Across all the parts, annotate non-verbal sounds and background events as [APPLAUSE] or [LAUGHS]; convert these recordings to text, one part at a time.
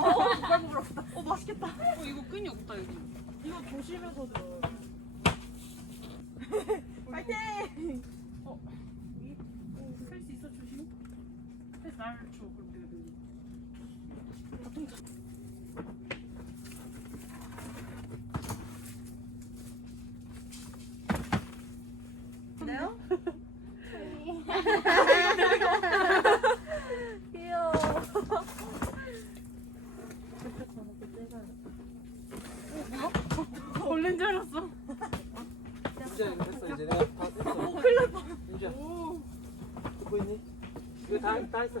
어, 어, 빨고 물었다. 어 맛있겠다. 어 이거 끈이 없다 여기. 이거 조심해서 들어. [LAUGHS] 파이팅! 어. 할수 있어 조심. 날 줘. 그럼 내가 다통 알았어. 이제 했어 이제 내가 다 했어. 오 큰일 났다. 인주야. 듣고 있니? 이거 다, 다 했어.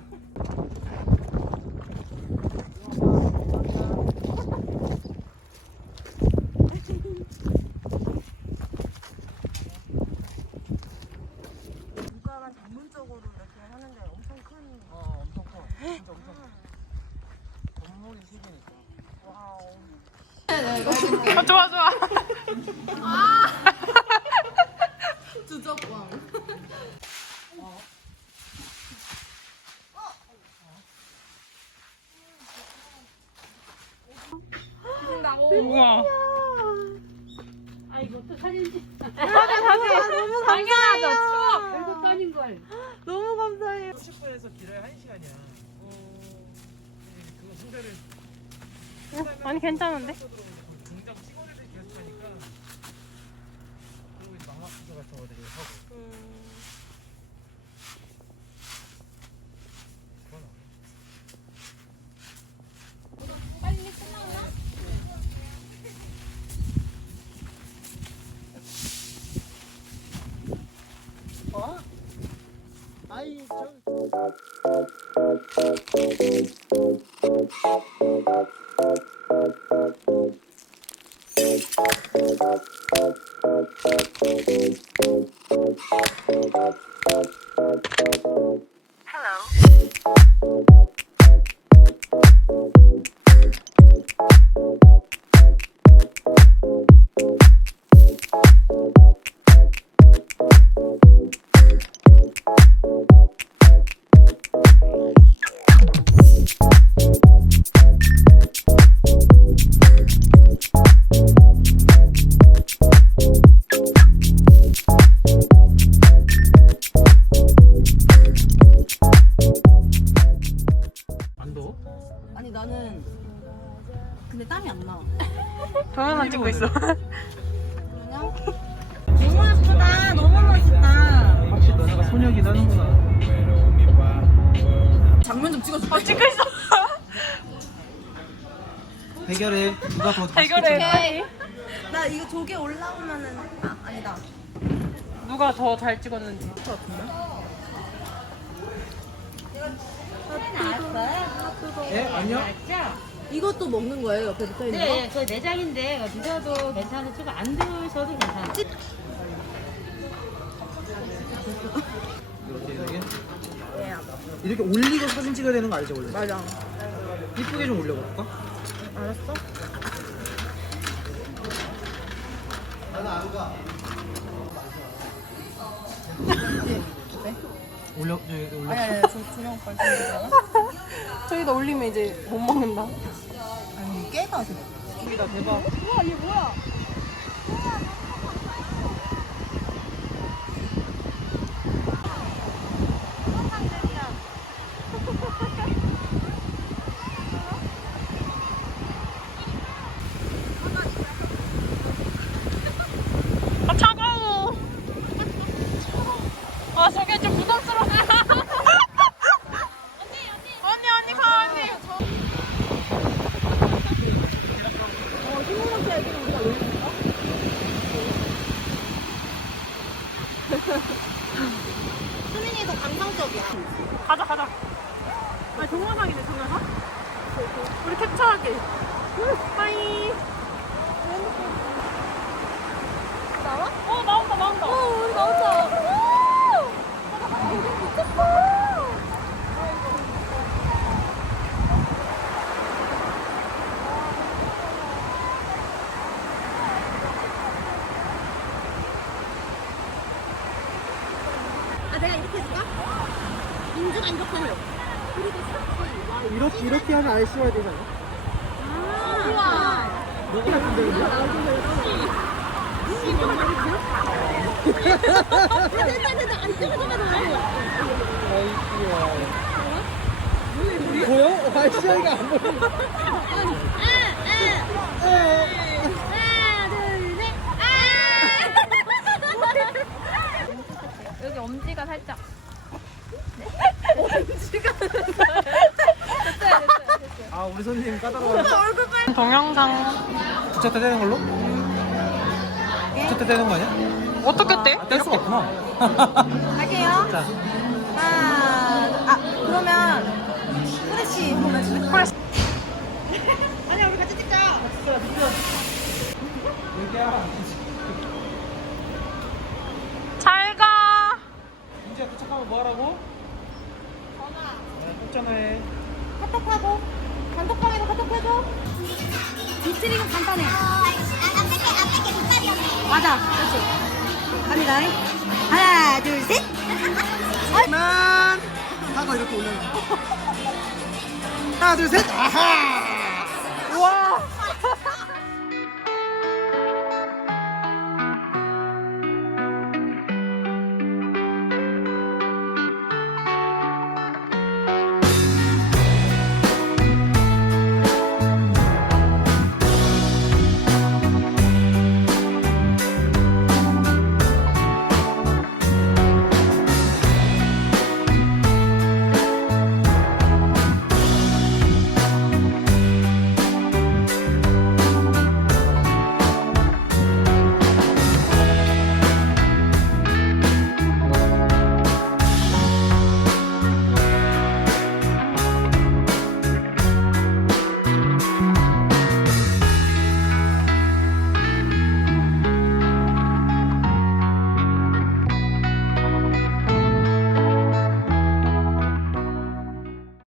누가만 전문적으로 이렇게 하는데 엄청 큰. 어 엄청 커. 진짜 엄청 커. 건물이 세 개니까. 와우. 아 좋아 좋아. 주적왕. 우와. 아 이것도 사진 찍. 사진 사진. 너무 감사해요. 별것도 아닌 걸. 너무 감사해요. 30분에서 길어야 1시간이야. 그거 상대를 아니 괜찮은데? 공장 찍어내들 계속 하니까 그리고 이제 망막수저 같은 거들이 하고 그건 안 해. 어? 아이 저 안 나. 동영상 찍고 있어. 그냥 너무 예쁘다. 너무 멋있다. 확실히 너네가 소녀긴 하는구나 장면 좀 찍어줘. 어 찍고 있어. 대결해 누가 더 대결해. 나 이거 조개 올라오면은 아 아니다. 누가 더 잘 찍었는지. 예? 아니요? 이것도 먹는 거예요 옆에 붙어 있는 거? 네, 그 내장인데 드셔도 괜찮으시고 안 드셔도 괜찮아요. 이렇게 올리고 사진 찍어야 되는 거 알지 원래? 맞아. 이쁘게 좀 올려볼까? 알았어? 올려 네, 올려 아니 아니 저 두명 발전되잖아. 저기다 올리면 이제 못 먹는다. 아니 깨가 돼. 여기다 대박 아 차가워. 아 저게 좀 부담스러워. 언니 언니 가 언니. 수민이 더 감성적이야. 가자 가자. 아 동영상이네 동영상. 우리 캡처하게. 빠이. 나와? 어 나온다 나온다. 어 우리 나오자. 아 내가 이렇게 해줄까? 민주가 이렇게 해요. 이렇게 이렇게 하면 아예 씌워야 되잖아. 우와. 너가 같은데 [LAUGHS] 됐다 됐다. 아니 떨어져가지고. 아이씨야. 보여? 아이씨야가 안 보여. 여기 엄지가 살짝 아 우리 손님 까다로워 동영상 부차 때 되는 걸로? 부차 때 되는 거 아니야? 어떻게 떼? 아, 뗄 수가 없구나 갈게요. [LAUGHS] 자 전화해 카톡하고, 단톡방에서 카톡해줘. 비트릭은 간단해. 맞아, 그렇지. 갑니다. 하나, 둘, 셋. 만 하고 이렇게 올려요 하나 둘 셋 아하 와